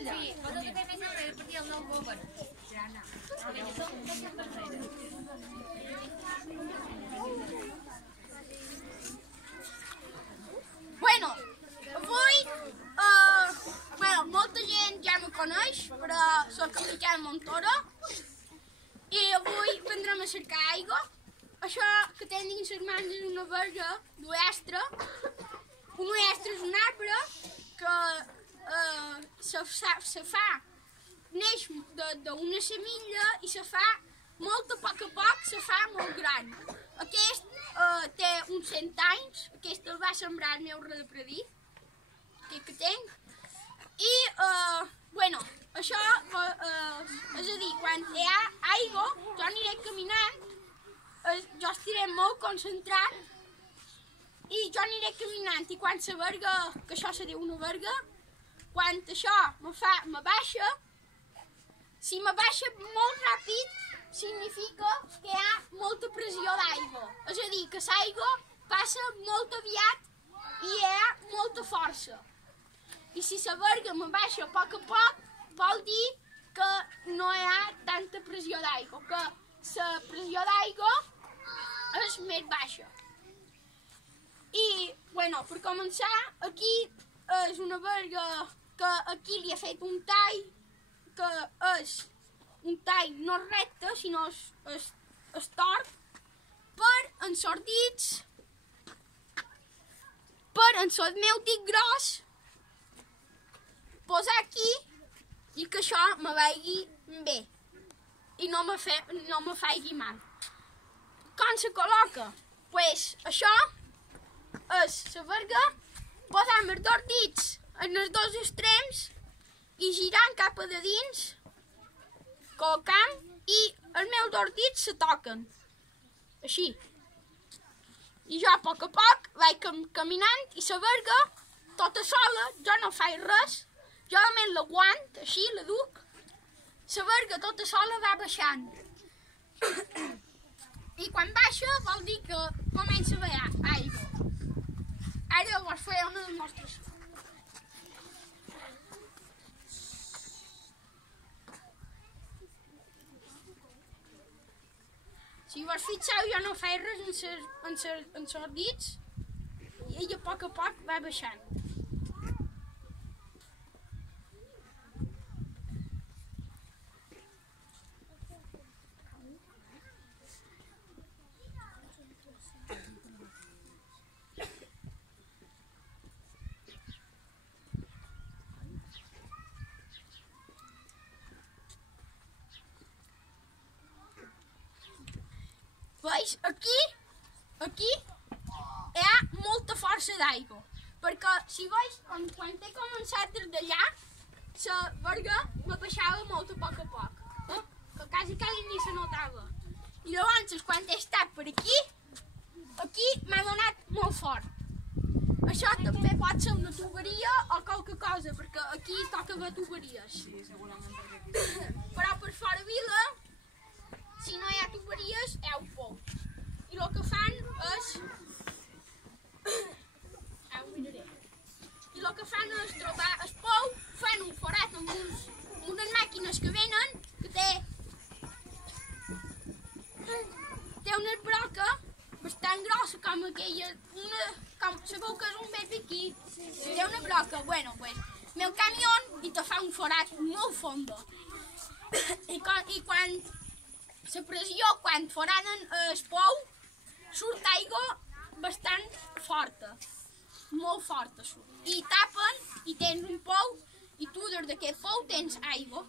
Sí, vosotros que tenéis hambre del partido no comen. Bueno, avui, molta gent ja me coneix, però soc el Miquel Montoro i avui vendrem a cercar aigua. Això que tenen dins les mans és una verga d'uestre. Un uestre és un arbre que se fa, neix d'una semilla i se fa molt a poc se fa molt gran. Aquest té uns 100 anys, aquest el va sembrar el meu redepredit, aquest que tinc. I, això, és a dir, quan hi ha aigua, jo aniré caminant, jo estiré molt concentrat i jo aniré caminant i quan la verga, que això se diu una verga, quan això me baixa, si me baixa molt ràpid, significa que hi ha molta pressió d'aigua. És a dir, que l'aigua passa molt aviat i hi ha molta força. I si la verga me baixa a poc, vol dir que no hi ha tanta pressió d'aigua, que la pressió d'aigua és més baixa. I, per començar, aquí és una verga que aquí li he fet un tall, que és un tall no recte, sinó és tort, per ensordits, per en el meu dit gros, posar aquí i que això me vagi bé i no me faci mal. Com se col·loca? Doncs això és la verga, posam els dos dits en els dos extrems i girant cap a de dins, col·locam i els meus dos dits se toquen, així. I jo a poc vaig caminant i la verga, tota sola, jo no faig res, jo només l'aguant, així, la duc, la verga tota sola va baixant. I quan baixa vol dir que comença a haver aigua. Ara vos faré una demostració. Si vos fixeu, jo no faig res en els dits i ella a poc va baixant. Veus? Aquí hi ha molta força d'aigua, perquè si veus, quan he començat des d'allà, la verga me baixava molt a poc, que quasi ni se notava. I llavors, quan he estat per aquí m'ha donat molt fort. Això també pot ser una tuberia o qualque cosa, perquè aquí toca haver tuberies. Però per fora vila, si no hi ha tuberies, hi ha un pou. I el que fan és... trobar el pou, fan un forat amb unes màquines que venen, que té una broca bastant grossa, com aquella... Sabeu que és un berbiquí? Té una broca, ve el camió i te fa un forat molt fondo. I quan la pressió, quan foraden el pou, surt aigua bastant forta, molt forta surt. I tapen i tens un pou i tu des d'aquest pou tens aigua.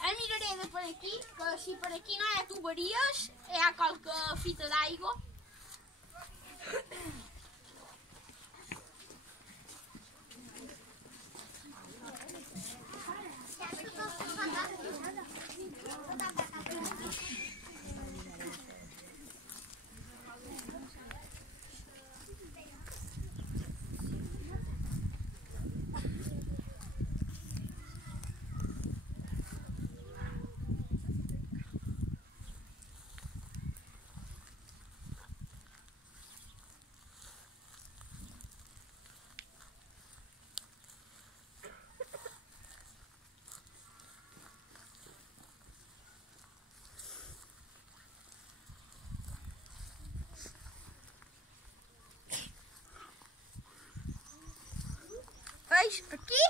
Ara miraré de per aquí, que si per aquí no hi ha tuberies, hi ha qualque fita d'aigua. veus aquí,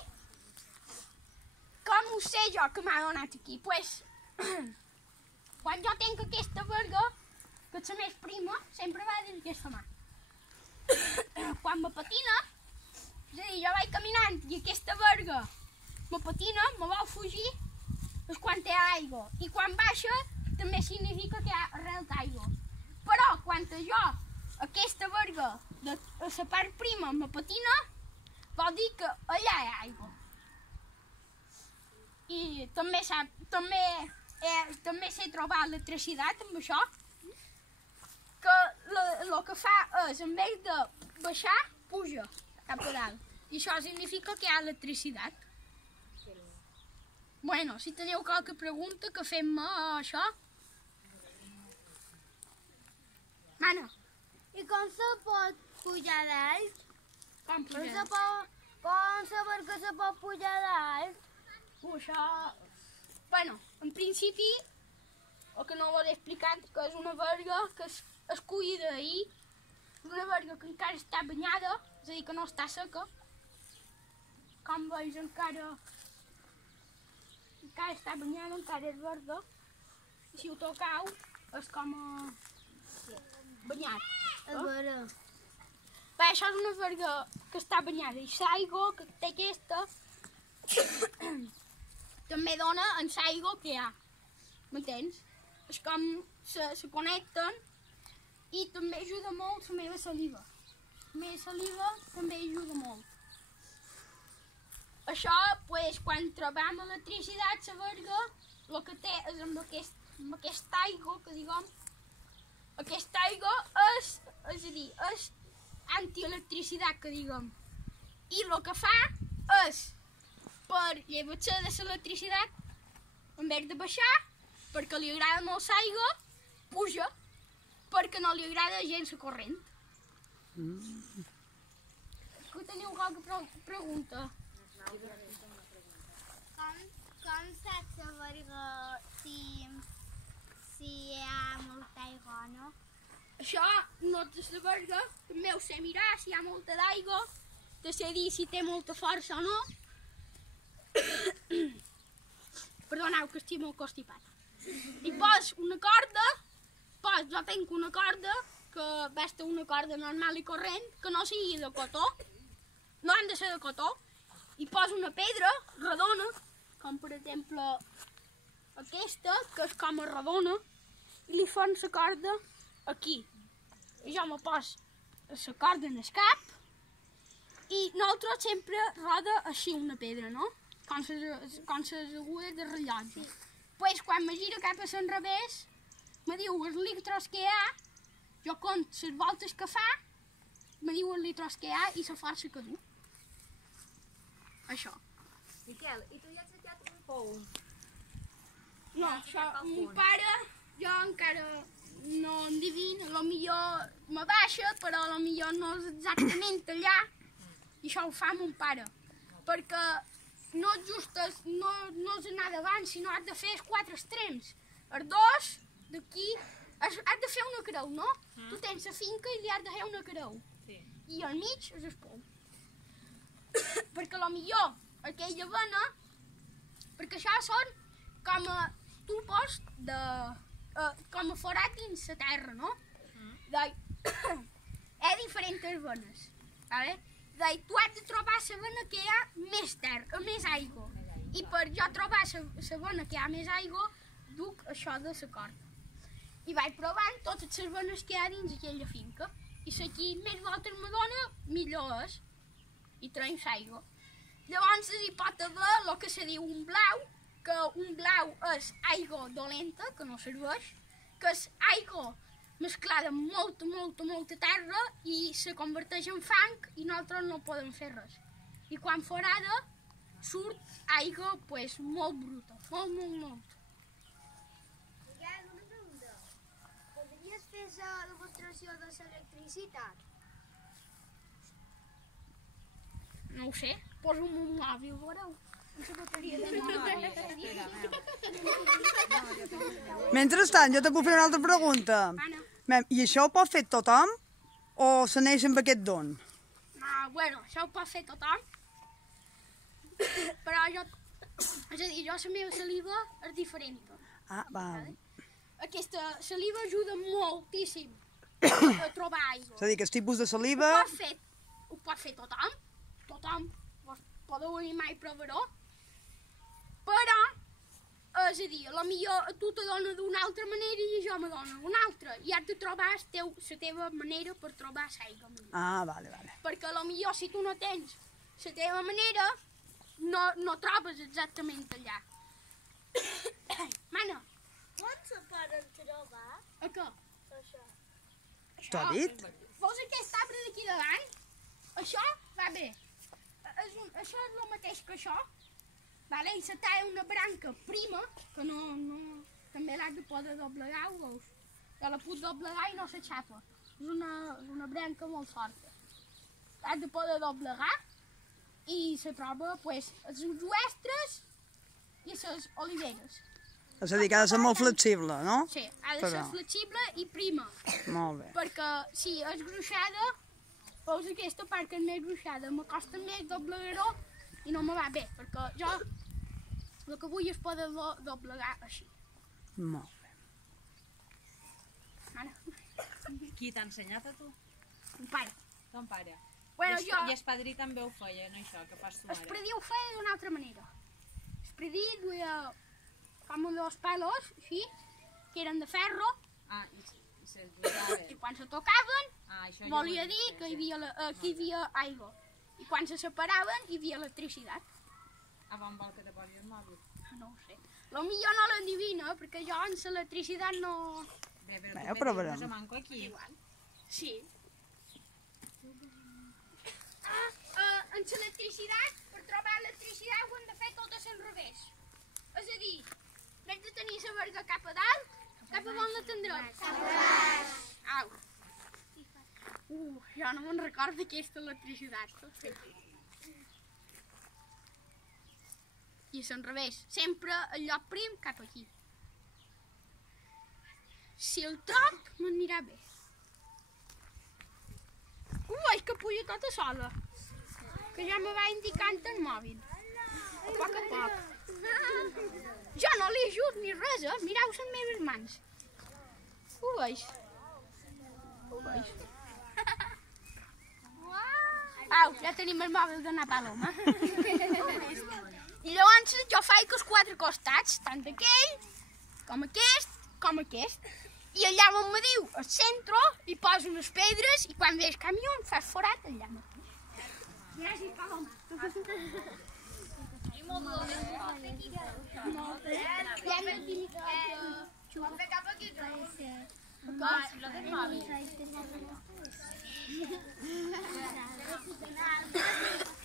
com ho sé jo que m'ha donat aquí? Pues, quan jo tenc aquesta verga, que és la més prima, sempre va dins aquesta mà. Quan me patina, és a dir, jo vaig caminant i aquesta verga me patina, me vol fugir, és quan té aigua. I quan baixa, també significa que hi ha arrel d'aigua. Però, quan jo, aquesta verga de la part prima me patina, vol dir que allà hi ha aigua. I també sé trobar electricitat amb això, que el que fa és, en vez de baixar, puja cap a dalt. I això significa que hi ha electricitat. Bueno, si teniu qualque pregunta, que fem-me això. Mana. I com se pot pujar dalt? Com Com pujar? saber que se pot pujar dalt? Això... Bueno, en principi, el que no ho he explicat, que és una verga que es cuida d'ahir, una verga que encara està banyada, és a dir, que no està seca. Com veus, encara està banyada, encara és verda. I si ho tocau, és com banyat. A veure. Bé, això és una verga que està banyada i l'aigua que té aquesta també dona en l'aigua que hi ha. M'entens? És com se connecten i també ajuda molt la meva saliva. La meva saliva també ajuda molt. Això, pues, quan trobam electricitat, la verga, el que té és amb aquesta aigua, que diguem, aquesta aigua és a dir, és antielectricitat, que diguem. I el que fa és, per llevar-se de l'electricitat, en vez de baixar, perquè li agrada molt l'aigua, puja, perquè no li agrada gens la corrent. Que teniu qualque pregunta? Com saps saber si hi ha molta aigua o no? Això no té la verga, també ho sé mirar si hi ha molta d'aigua, te sé dir si té molta força o no. Perdoneu, que estic molt constipat. I pos una corda, jo tinc una corda, que basta una corda normal i corrent, que no sigui de cotó, no han de ser de cotó, i pos una pedra redona, com per exemple aquesta, que és com a redona, i li fan la corda aquí. I jo me poso la corda en el cap, i nosaltres sempre roda així una pedra, no? Com les agulles de rellotge. Pues, quan me gira cap a l'enrevés, me diu els litros que hi ha, jo compto les voltes que fa, me diu els litros que hi ha i la força que du. Això. Miquel, i tu ja has aixecat un pou? No, això, mon pare, jo encara no endivino, millor me baixa, però millor no és exactament allà, i això ho fa mon pare, perquè no és anar davant, sinó has de fer els 4 extrems. Els 2 d'aquí, has de fer una creu, no? Tu tens la finca i li has de fer una creu. Sí. I al mig és el pou. Perquè millor aquella vena, perquè això són com a tubos com a forat dins la terra, no? Hi ha diferents venes, ¿vale? Tu has de trobar la vena que hi ha més terra, més aigua. I per jo trobar la vena que hi ha més aigua, duc això de la corda. I vaig provant totes les venes que hi ha dins aquella finca. I si aquí més voltes me dona, millor és. I traiem l'aigua. Llavors hi pot haver el que se diu un blau, que un blau és aigua dolenta, que no serveix, que és aigua mesclada amb molta terra i se converteix en fang i nosaltres no podem fer res. I quan forada surt aigua pues, molt bruta, molt. Miguel, una pregunta. Podries fer la demostració de l'electricitat? No ho sé, poso-me un mòbil, veureu? La bateria de Mentrestant, jo te puc fer una altra pregunta. Anna. I això ho pot fer tothom o se neix amb aquest don? Bueno, això ho pot fer tothom, Però jo, és a dir, jo la meva saliva és diferent. Ah, va. Aquesta saliva ajuda moltíssim a trobar aigua. És a dir, que el tipus de saliva... Ho pot fer tothom. Vos podeu venir mai a provar-ho. Però, és a dir, potser a tu te dona d'una altra manera i jo me dona d'una altra. I has de trobar la teva manera per trobar l'aigua millor. Ah, vale. Perquè potser si tu no tens la teva manera, no trobes exactament allà. Mana, On se poden trobar? a què? Això. T'ho ha dit? Veus aquest arbre d'aquí davant? Això va bé. Això és el mateix que això. Vale? I se talla una branca prima, que també l'has de poder doblegar, ho veus? Jo la puc doblegar i no s'aixapa. És una branca molt forta. L'has de poder doblegar i se troba, pues, els uestres i les oliveres. És a dir, que ha de ser molt flexible, no? Sí, ha de ser Però- flexible i prima. Molt bé. Perquè si és gruixada, veus aquesta part que és més gruixada, me costa més doblegar-ho i no me va bé, perquè jo el que vull és poder doblegar així. Molt bé. Ara, Qui t'ha ensenyat a tu? un pare. Ton pare. Bueno, I, jo, I el padrí també ho feia, no això, que fas tu el ara. predí ho feia d'una altra manera. El predí duia com dos palos, així, que eren de ferro, Ah, i se posava. i quan se tocaven Això volia dir que aquí hi havia aigua. I quan se separaven hi havia electricitat. Ah, on vol que te posi el mòbil? No ho sé. Lo millor no l'endivina, perquè jo en l'electricitat no... Bé, però Bé, tu però me verem. dius, manco aquí. Sí. En l'electricitat, per trobar l'electricitat ho hem de fer tot a l'enrevés. És a dir, en vez de tenir la verga cap a dalt, cap a on la tindrem? Cap a baix. Au. Jo no me'n recordo d'aquesta electricitat. I a l'enrevés, sempre el lloc prim cap aquí. Si el trob, m'anirà bé. Veig que puja tota sola. Que ja me va indicant el mòbil. A poc. Jo no li ajut ni res, Mireu les meves mans. Ho veig. Au, ja tenim el mòbil d'una paloma. I llavors jo faig els quatre costats, tant aquell, com aquest. I allà on me diu al centre, hi poso unes pedres i quan ve el camió em fas forat allà. Gràcies, paloma. Ja hem de fer cap aquí. Lo del mòbil. Gracias.